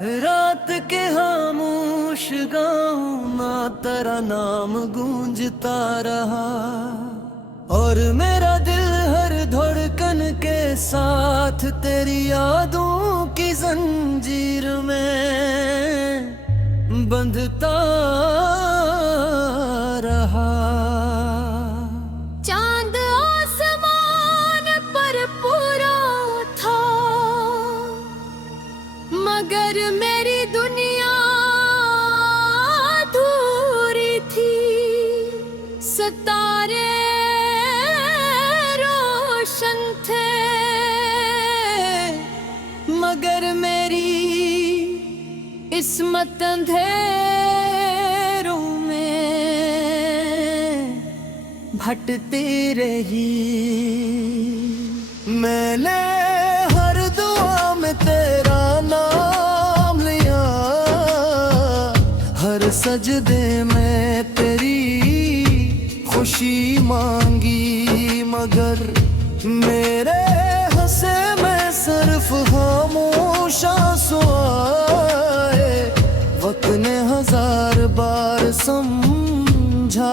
रात के खामोश गाँव में तेरा नाम गूंजता रहा, और मेरा दिल हर धड़कन के साथ तेरी यादों की जंजीर में बंधता रहा। चांद आसमान पर पूरा था, मगर मेरी दुनिया अधूरी थी। सितारे रोशन थे, मगर मेरी किस्मत अंधेरों में भटती रही। मैंने हर दुआ में तेरा नाम लिया, हर सजदे में तेरी खुशी मांगी, मगर मेरे हंसे में सिर्फ खामोश आंसू आए। वक्त ने हजार बार समझाया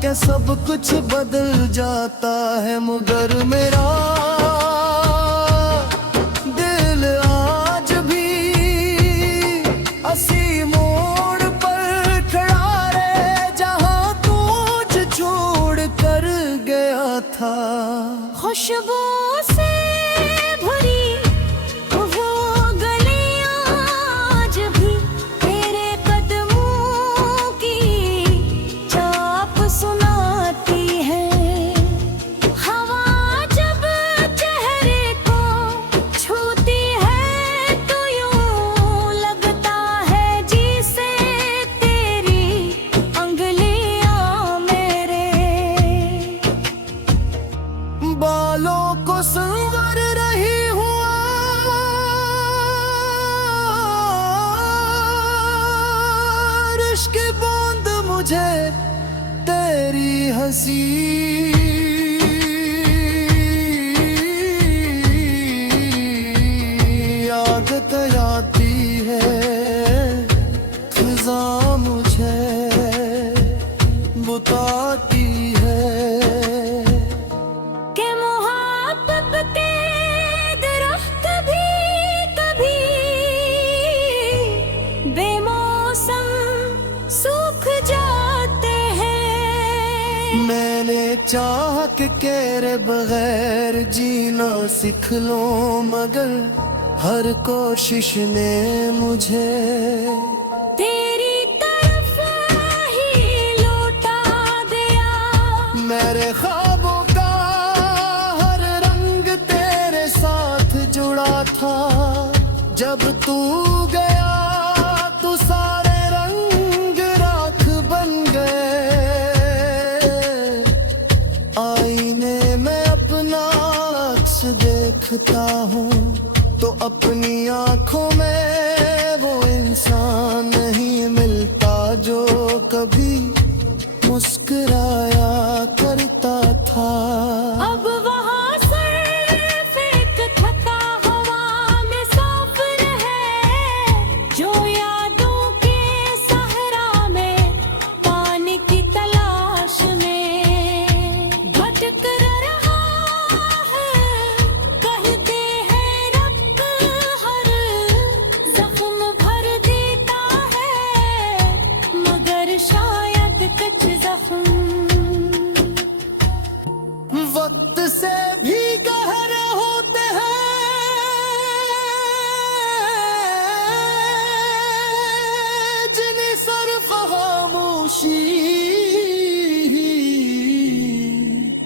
कि सब कुछ बदल जाता है, मगर मेरा दिल आज भी असी मोड़ पर खड़ा रे, जहां तू मुझे छोड़ कर गया था। खुशबू से भरी वो गलियां आज भी तेरे कदमों की चाप सुनाती है। हवा जब चेहरे को छूती है तो यूं लगता है जैसे तेरी अंगुलियां मेरे बालों को संवर रही हुआ, इश्क की बूंद मुझे तेरी हंसी याद कराती है। फिजा मुझे बताती है के मोहब्बत के दरख्त भी कभी बेमौसम सूख जाते हैं। मैंने चाह के तेरे बगैर जीना सीख लो, मगर हर कोशिश ने मुझे तेरी तरफ ही लौटा दिया। मेरे ख्वाबों का हर रंग तेरे साथ जुड़ा था, जब तू गया तो सारे रंग राख बन गए। आईने में अपना अक्स देखता हूँ तो अपनी आंखों में वो इंसान नहीं मिलता जो कभी मुस्कुराया करता था। अब वहाँ सिर्फ एक थका हवा में साफर है, जो यादों के सहरा में पानी की तलाश में भटक रहा है। कहते हैं रब हर जख्म भर देता है, मगर शायद कुछ जख्म वक्त से भी गहरे होते हैं, जिन्हें सिर्फ खामोशी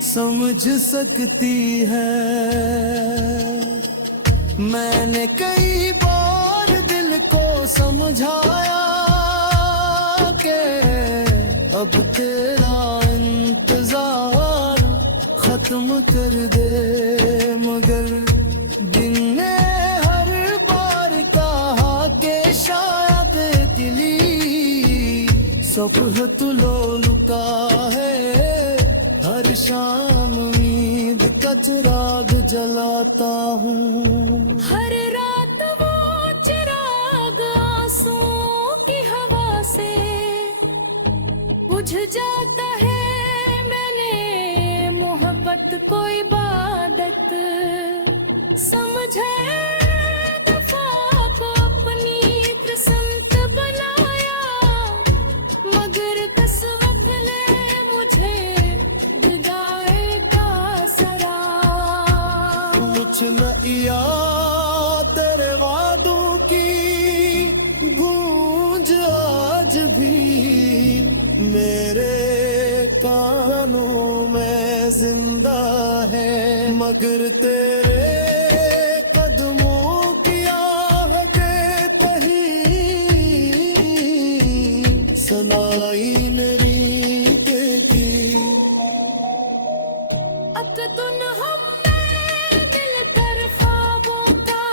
समझ सकती है। मैंने कई बार दिल को समझाया कि अब तेरा इंतजार खत्म कर दे, मगर दिन ने हर बार कहा कि शायद दिली सुबह तुलो लुका है। हर शाम उम्मीद का चिराग जलाता हूँ, हर रात वो चिराग जाता है मैंने मोहब्बत को इबादत समझे, दफा को अपनी संत बनाया, मगर कसवत ने मुझे विदाई का सरा। कुछ न या तेरे वादों की गूंज आज भी मेरे कानों में जिंदा है, मगर तेरे कदमों की आहटें कहीं सुनाई नहीं देती। अतदुन हम दिल कर ख्वाबों का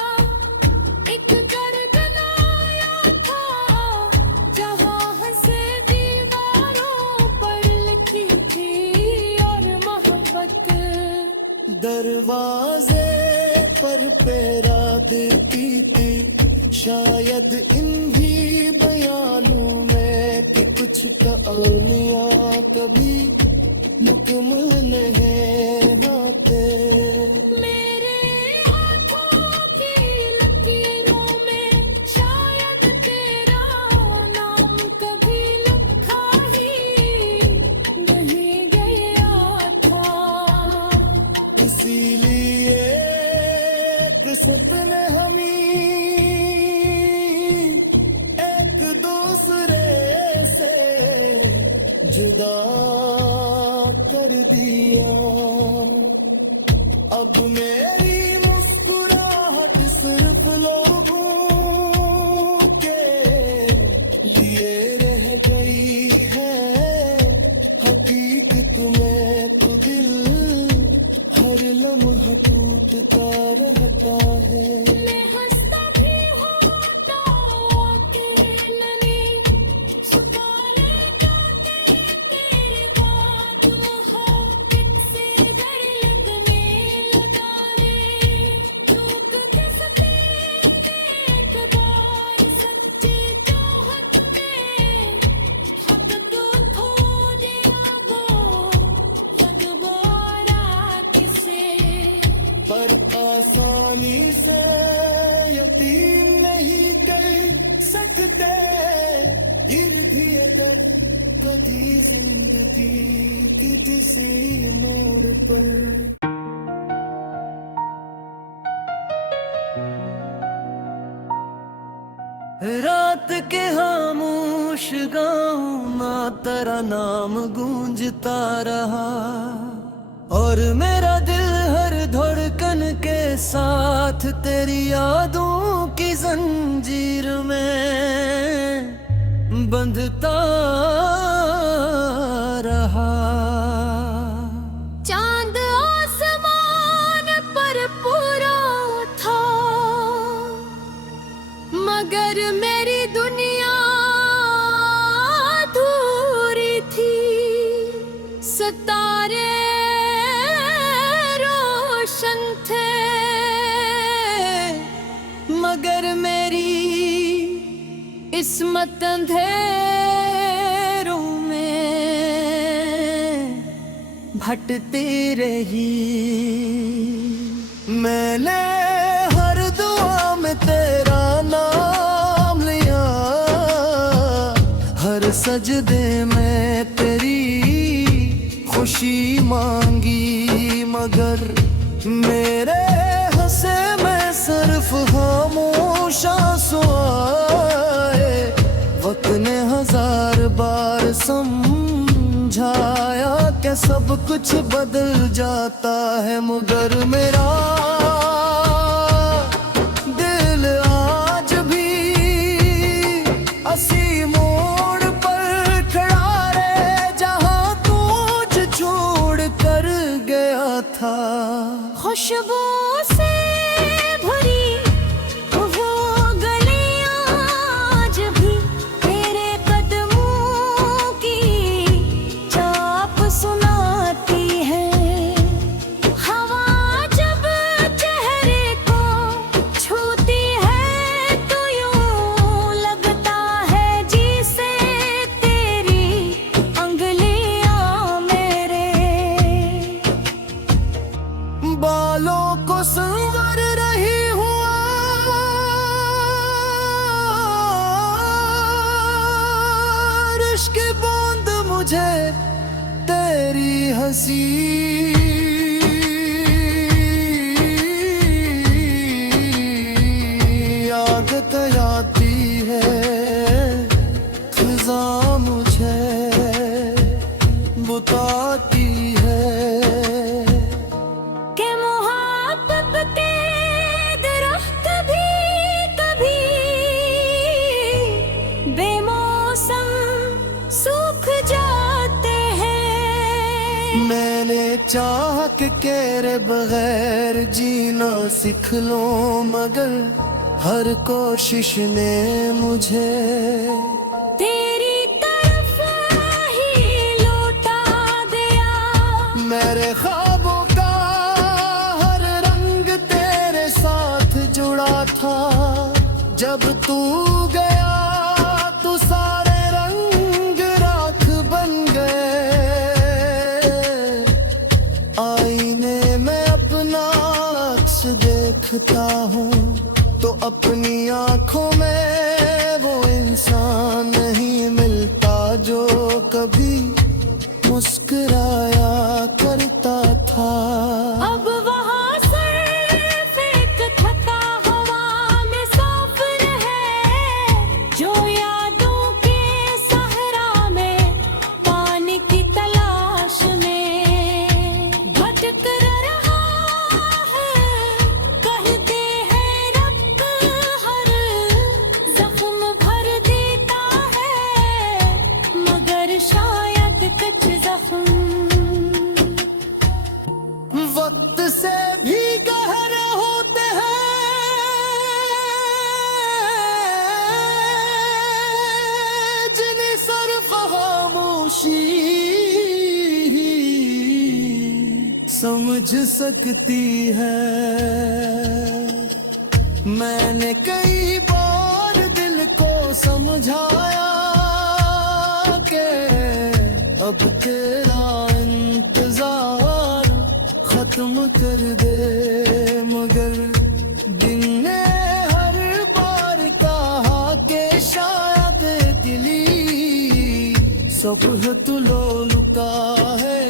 एक कर बनाया था, जहाँ हंसे दीवारों पर लिखी थी और मोहब्बत। दरवाजे पर पैरा देती थी शायद इन्हीं बयानों में कि कुछ कहानियाँ कभी मुकम्मल नहीं होते। मेरे हाथों की लकीरों में शायद तेरा नाम कभी लिखा ही नहीं गया था। इसीलिए एक सपने हमें एक दूसरे से जुदा कर दिया। अब मेरी मुस्कुराहट सिर्फ लोगों के लिए रह गई है, हकीकत में तो दिल हर लम्हा टूटता रहता है। मैं हंसता भी होता अकेलने, सुखाने जाते तेरे बाद मोहब्बत से घर लगने लगाने, चूकते सते बेकरार सच्चे चाहत में हक दो खो दिया वो दोबारा किसे। पर आसानी से यकीन नहीं कर सकते फिर भी अगर कभी जिंदगी की किसी मोड़ पर। रात के खामोश गाँव में तेरा नाम गूंजता रहा, और मेरा दिल हर धड़कन के साथ तेरी यादों की जंजीर में बंधता रहा। चांद आसमान पर पूरा था, मगर मेरी दुनिया अधूरी थी। सितारे रोशन थे, मगर मेरी किस्मत अंधेरों में भटती रही। मैंने हर दुआ में तेरा नाम लिया, हर सजदे में तेरी खुशी मांगी, मगर मेरे हंसे में सिर्फ खामोश आंसू आए। वक्त ने हजार बार समझाया कि सब कुछ बदल जाता है, मगर मेरा दिल आज भी असी मोड़ पर खड़ा रे, जहाँ तू मुझे छोड़ कर गया था। खुशबू से भरी वो गलियां आज भी तेरे कदमों की चाप सुनाती है। हवा जब चेहरे को छूती है तो यूं लगता है जिसे तेरी अंगली पलों को संवर रही हूँ बारिश की बूंद मुझे तेरी हंसी याद आती है फिजा मुझे बताती है के मोहब्बत के दरख्त भी कभी बेमौसम सूख जाते हैं। मैंने चाह के तेरे बगैर जीना सीख लो मगर हर कोशिश ने मुझे तेरी तरफ ही लौटा दिया। मेरे ख्वाबों का हर रंग तेरे साथ जुड़ा था जब तू गया तो सारे रंग राख बन गए। आईने में अपना अक्स देखता हूँ तो अपनी आंखों में वो इंसान नहीं मिलता जो कभी मुस्कुराया करता था। अब वहाँ सिर्फ एक थका हवा में सफर है जो यादों के सहरा में पानी की तलाश में भटक रहा है। कहते हैं रब हर जख्म भर देता है मगर शायद कुछ जख्म वक्त से भी गहरे होते हैं जिन्हें सिर्फ खामोशी समझ सकती है। मैंने कई बार दिल को समझाया कि अब तेरा इंतजार खत्म कर दे मगर दिन ने हर बार कहा कि शायद दिली सुबह तुलो लुका है।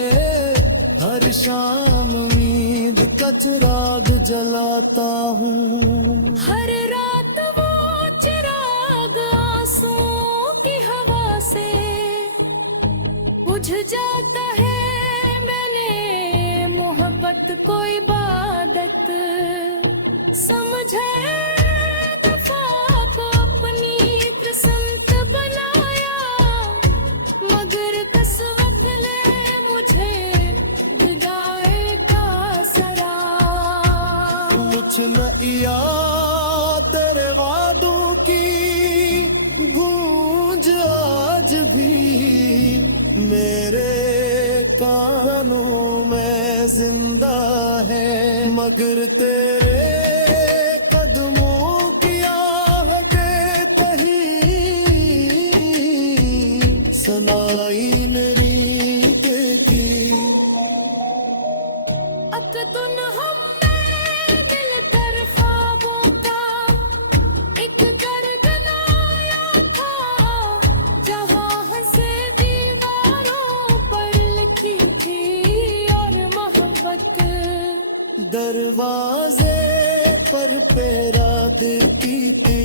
हर शाम उम्मीद का चिराग जलाता हूँ। हर रात वो चिराग आंसुओं की हवा से बुझ जाता है। मैंने मोहब्बत को इबादत समझे दफा को अपनी कृसंत बनाया मगर कसवत ले मुझे विदाई का सरा। कुछ न याद तेरे वादों की गूंज आज भी मेरे कानों में जिंदा है मगर तेरे कदमों की आहटें कहीं सुनाई नहीं देती। अकतुन हम दिल कर ख्वाबों का एक दर्द लाया था जहाँ हंसे दीवारों पर लिखी थी और मोहब्बत दरवाजे पर पैरा देती थी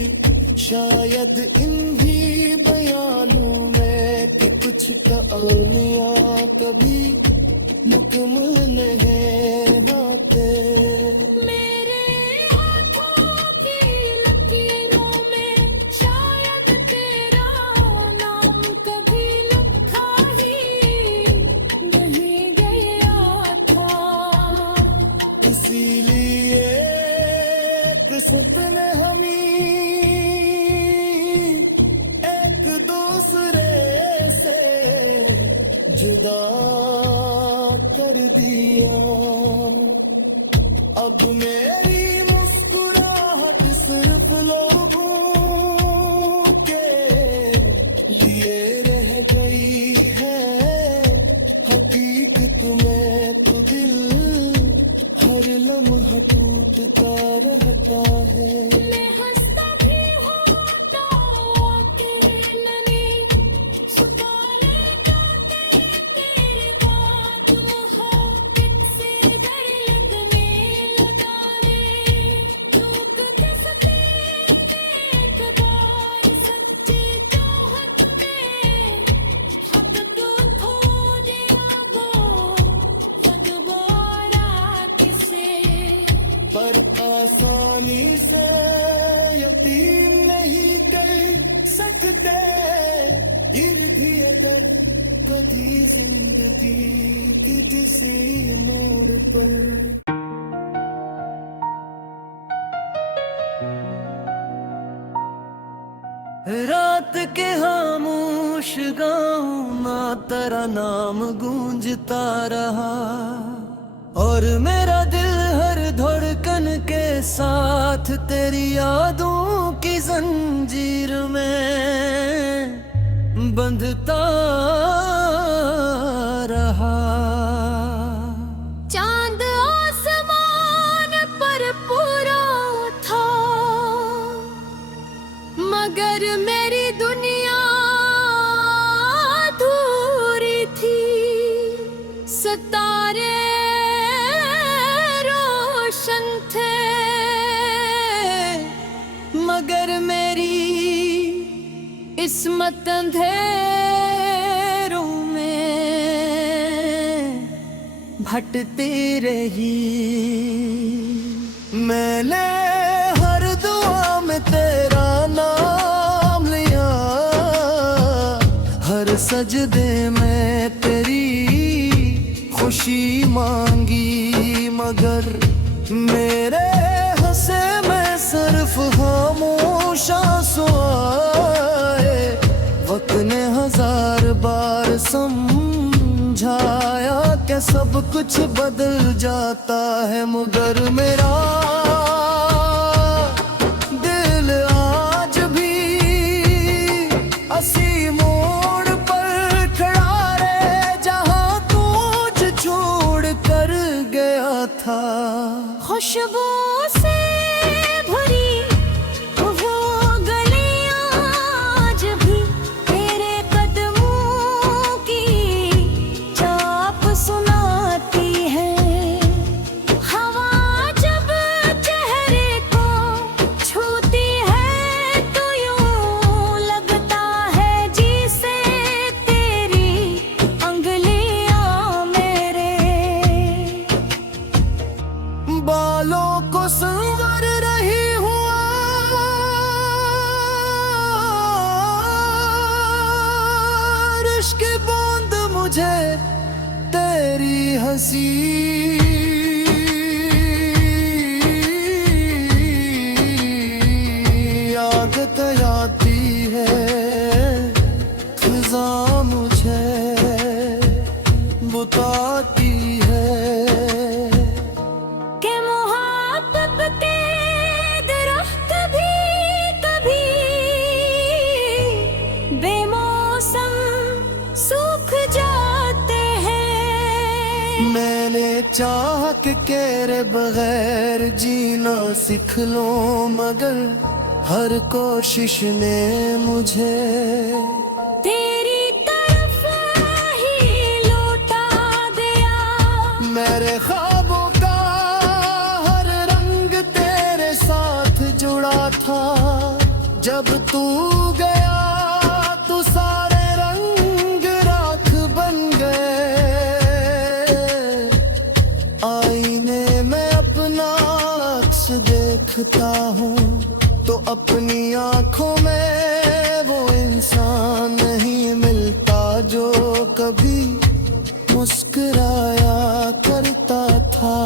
शायद इन्हीं बयानों में कि कुछ कहानियाँ कभी मुकम्मल नहीं होते। मेरे हाथों की लकीरों में शायद तेरा नाम कभी लिखा ही नहीं गया था। इसीलिए एक सपने हमें एक दूसरे से जुदा कर दिया। अब मेरी मुस्कुराहट सिर्फ लोगों के लिए रह गई है। हकीकत में तो दिल हर लम्हा टूटता रहता है। मैं हंसता भी होता के नने सुता लेगा तेरे बात मोहब्बत से डर लगने लगाने लोग कसते बेकरार सच्चे चाहत में हक दो थोड़े आगो वगवारा किसे पर आसानी से यकीन नहीं कर सकते फिर भी अगर कभी जिंदगी की किसी मोड़ पर। रात के खामोश गाँव में तेरा नाम गूंजता रहा और मेरा दिल हर धड़कन के साथ तेरी यादों की जंजीर में बंधता रहा। चांद आसमान पर पूरा था मगर मेरी दुनिया अधूरी थी। सितारे रोशन थे मगर मेरी किस्मत अंधेरों में भटती रही। मैंने हर दुआ में तेरा नाम लिया, हर सजदे में तेरी खुशी मांगी, मगर मेरे हंसे में सिर्फ खामोश आंसू आए। वक्त ने हजार बार समझाया कि सब कुछ बदल जाता है, मगर मेरा दिल आज भी असी मोड़ पर खड़ा रे, जहां तुझ छोड़ कर गया था। खुशबू से भरी वो गलियां आज भी तेरे कदमों की चाप सुनाती है। हवा जब चेहरे को छूती है तो यूं लगता है जैसे तेरी अंगुलियां मेरे बालों को संवर रही हुआ इश्क की बूंद मुझे तेरी हंसी याद आती है। फिजा मुझे बताती है के मोहब्बत के दरख्त भी कभी बेमौसम सूख जाते हैं। मैंने चाह के तेरे बगैर जीना सीख लो, मगर हर कोशिश ने मुझे तेरी तरफ ही लौटा दिया। मेरे ख्वाबों का हर रंग तेरे साथ जुड़ा था। जब तू गया तो सारे रंग राख बन गए। आईने में अपना अक्स देखता हूँ तो अपनी आंखों में वो इंसान नहीं मिलता जो कभी मुस्कुराया करता था।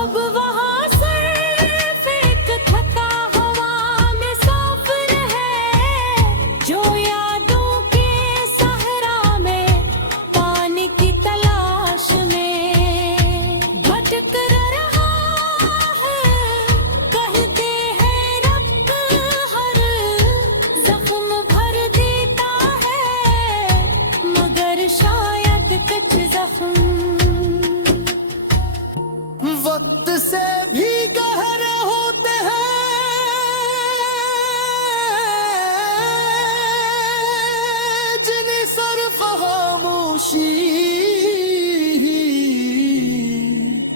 अब वहाँ सिर्फ एक थका हवा में सफर है, जो यादों के सहरा में पानी की तलाश में भटक रहा है। कहते हैं रब हर जख्म भर देता है, मगर शायद कुछ जख्म वक्त से भी गहरे होते हैं, जिन्हें सिर्फ खामोशी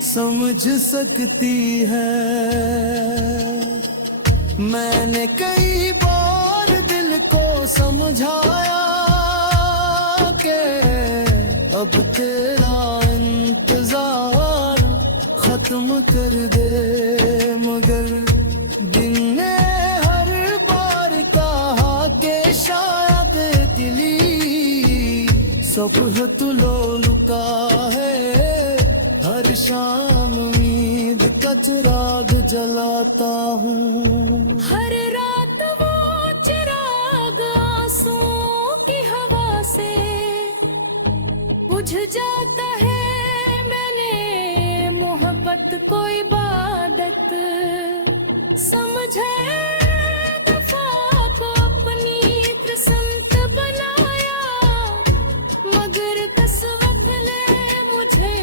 समझ सकती है। मैंने कई बार दिल को समझाया कि अब तेरा इंतजार खत्म कर दे, मगर दिन ने हर बार कहा कि शायद दिली सुबह तुलो लुका है। हर शाम उम्मीद का चिराग जलाता हूँ, हर रात वो चिराग आंसुओं की हवा से बुझ जाता है। मैंने मोहब्बत को इबादत समझे, दफा को अपनी कृसंत बनाया, मगर कसवत ने मुझे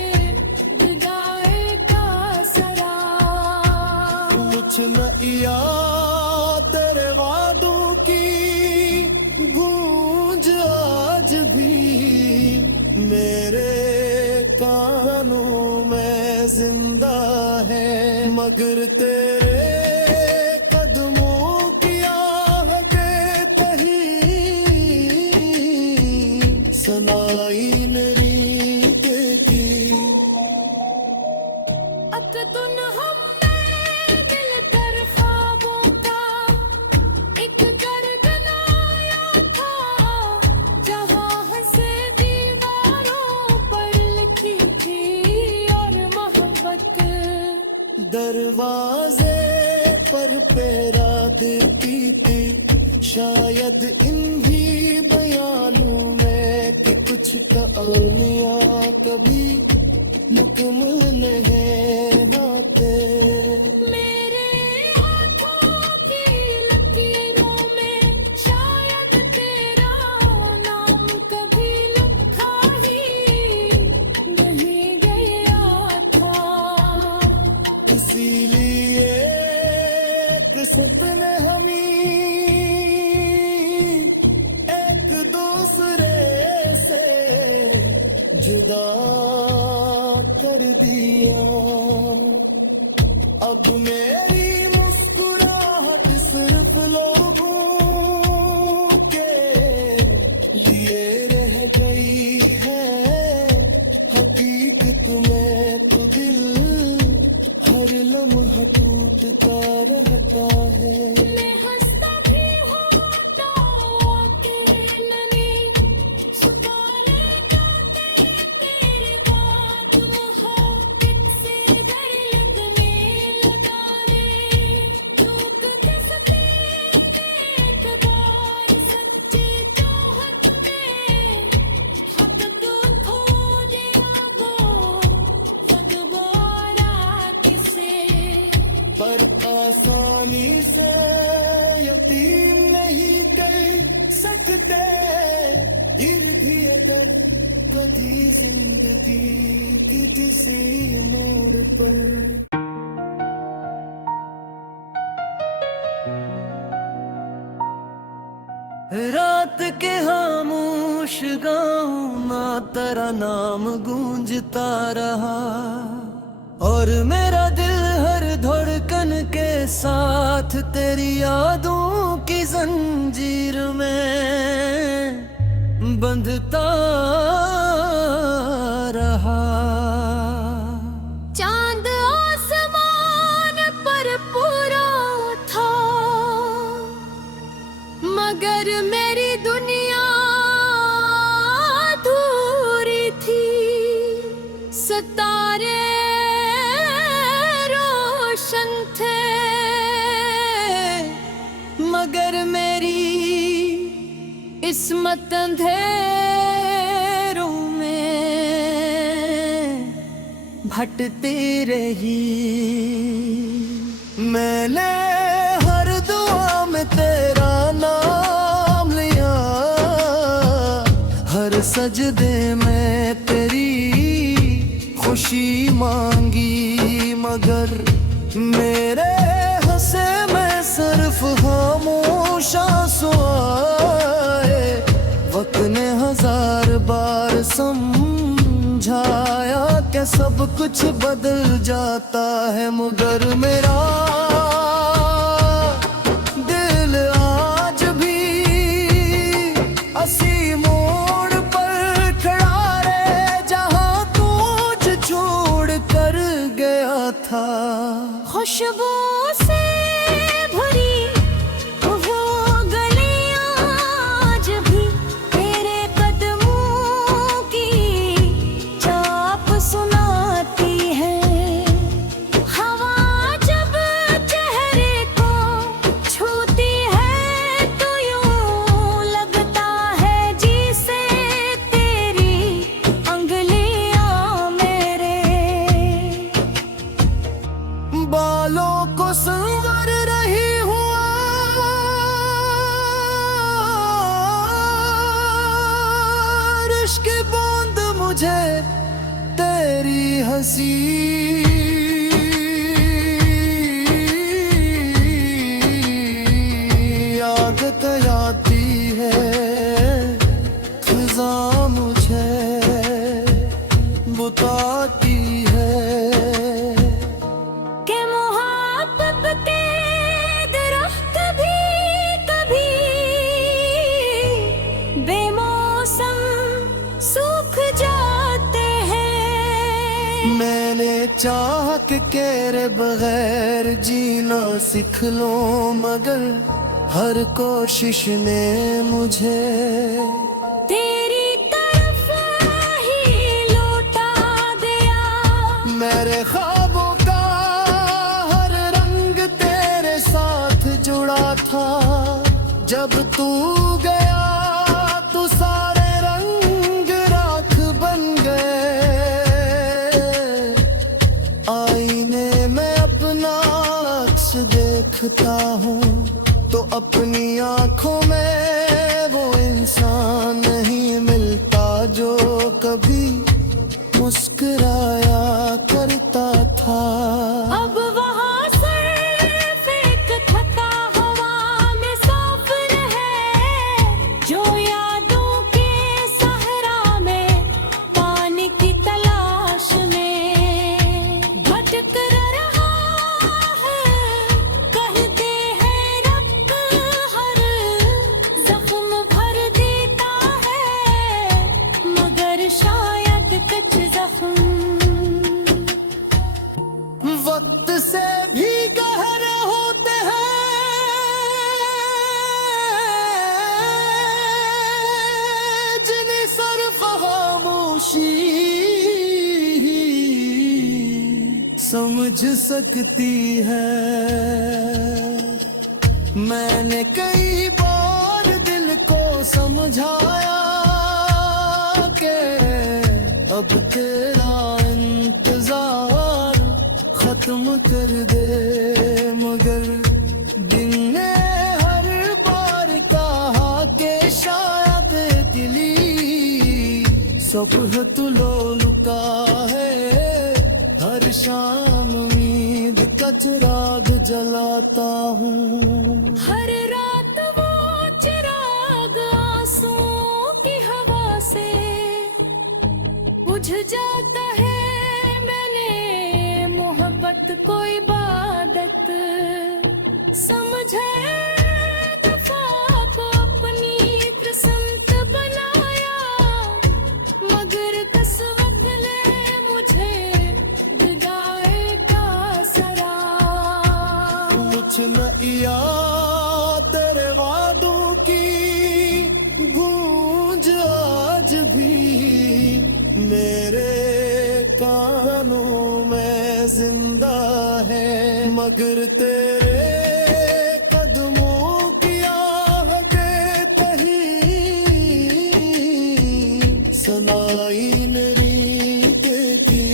विदाई का सरा। कुछ नैया तेरे वादों की गूंज आज भी मेरे कानों में जिंदा है, मगर तेरे कदमों की आहटें कहीं सुनाई नहीं देती। अक्तुन हमने मिलकर ख्वाबों का एक गरगनाया था, जहाँ हंसे दीवारों पर लिखी थी और मोहब्बत। दरवाजे पर पैरा देती थी, शायद इन्हीं बयानों में कि कुछ कहानियाँ कभी मुकम्मल नहीं होते। मेरे हाथों की लकीरों में शायद तेरा नाम कभी लिखा ही नहीं गया था। इसीलिए एक सपने हमें एक दूसरे से जुदा कर दिया। अब मेरी मुस्कुराहट सिर्फ लोगों के लिए रह गई है, हकीकत में तो दिल हर लम्हा टूटता रहता है। मैं हंसता भी होता के ननी छुपा ले जाते तेरे बात, मोहब्बत से डर लगने लगाने चूकते सते एतबार सच्चे चाहत में हक दो खो दिया वो जगबारा किसे। पर आसानी से यकीन नहीं कर सकते फिर भी अगर कभी जिंदगी की किसी मोड़ पर। रात के खामोश गाँव में तेरा नाम गूंजता रहा, और मेरा दिल हर धड़कन के साथ तेरी यादों की जंजीर में बंधता रहा। चांद आसमान पर पूरा था, मगर मेरी दुनिया अधूरी थी। सितारे रोशन थे, मगर मेरी किस्मत अंधेरों में भटती रही। मैंने हर दुआ में तेरा नाम लिया, हर सजदे में तेरी खुशी मांगी, मगर मेरे हंसे में सिर्फ खामोश आंसू आए। वक्त ने 1000 बार समझाया कि सब कुछ बदल जाता है, मगर मेरा दिल आज भी असी मोड़ पर खड़ा रे, जहां तू मुझे छोड़ कर गया था। खुशबू से भरी वो गलियां आज भी तेरे कदमों की चाप सुनाती है। हवा जब चेहरे को छूती है तो यूं लगता है जैसे तेरी अंगलियां मेरे बालों को संवर रही हूँ इश्क की बूंद मुझे तेरी हंसी याद आती है। फिजा मुझे बताती है के मोहब्बत के दरख्त भी कभी बेमौसम सूख जाते हैं। मैंने चाह के तेरे बगैर जीना सीख लो, मगर हर कोशिश ने मुझे तेरी तरफ ही लौटा दिया। मेरे ख्वाबों का हर रंग तेरे साथ जुड़ा था। जब तू गया तो सारे रंग राख बन गए। आईने में अपना अक्स देखता हूँ तो अपनी आंखों में वो इंसान नहीं मिलता जो कभी मुस्कुराया करता था। अब वहाँ सिर्फ एक थका हवा में सफर है, जो यादों के सहरा में पानी की तलाश में भटक रहा है। कहते हैं रब हर जख्म भर देता है, मगर शायद कुछ जख्म वक्त से भी गहरे होते हैं, जिन्हें सिर्फ खामोशी समझ सकती है। मैंने कई बार दिल को समझाया कि अब तेरा इंतजार खत्म कर दे, मगर दिन ने हर बार कहा कि शायद दिली सुबह तुलो लुका है। हर शाम उम्मीद का चिराग जलाता हूँ। हर रात वो चिराग आंसुओं की हवा से बुझ जाता है। मैंने मोहब्बत को इबादत समझे, दफा को अपनी कृसंत बनाया, मगर कसवत ले मुझे विदाई का सरा। कुछ न या तेरे वादों की गूंज आज भी मेरे कानों में जिंदा है, मगर तेरे कदमों की आहटें कहीं सुनाई नहीं देती।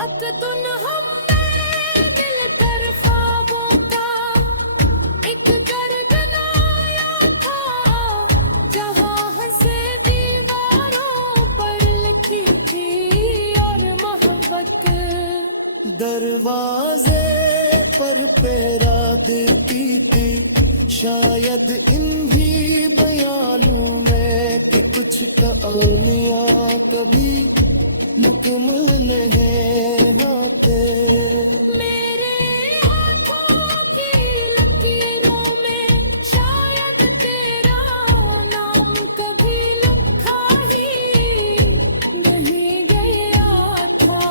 अब तो तुम हम दिल कर ख्वाबों का एक कर बनाया था, जहाँ हंसे दीवारों पर लिखी थी और मोहब्बत दरवाजे पर पहरा देती थी, शायद इन्हीं बयानों में कि कुछ कहानियां कभी मुकम्मल नहीं होते। मेरे हाथों की लकीरों में शायद तेरा नाम कभी लिखा ही नहीं गया था।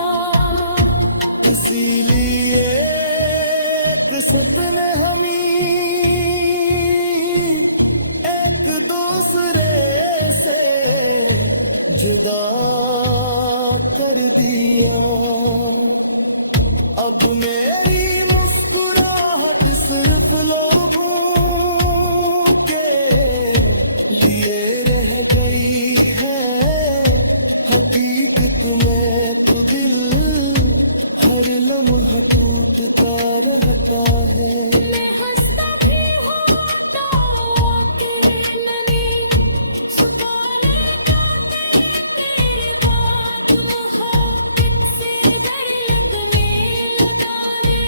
इसीलिए एक सपने हमें एक दूसरे से जुदा कर दिया। अब मेरी मुस्कुराहट सिर्फ लोगों के लिए रह गई है, हकीकत में तो दिल हर लम्हा टूटता रहता है। मैं हंसता भी हूँ के ननी सुपाने गाते तेरे बात मोहब्बत से डर लगने लगाने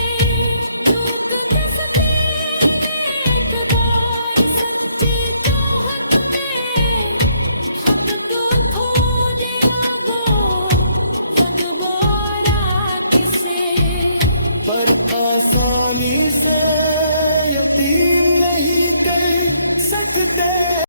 चूकते सतेरे एतबार सच्चे चाहत में हक दो खो दिया वो हक बारा किसे। पर आसानी से यकीन नहीं कर सकते।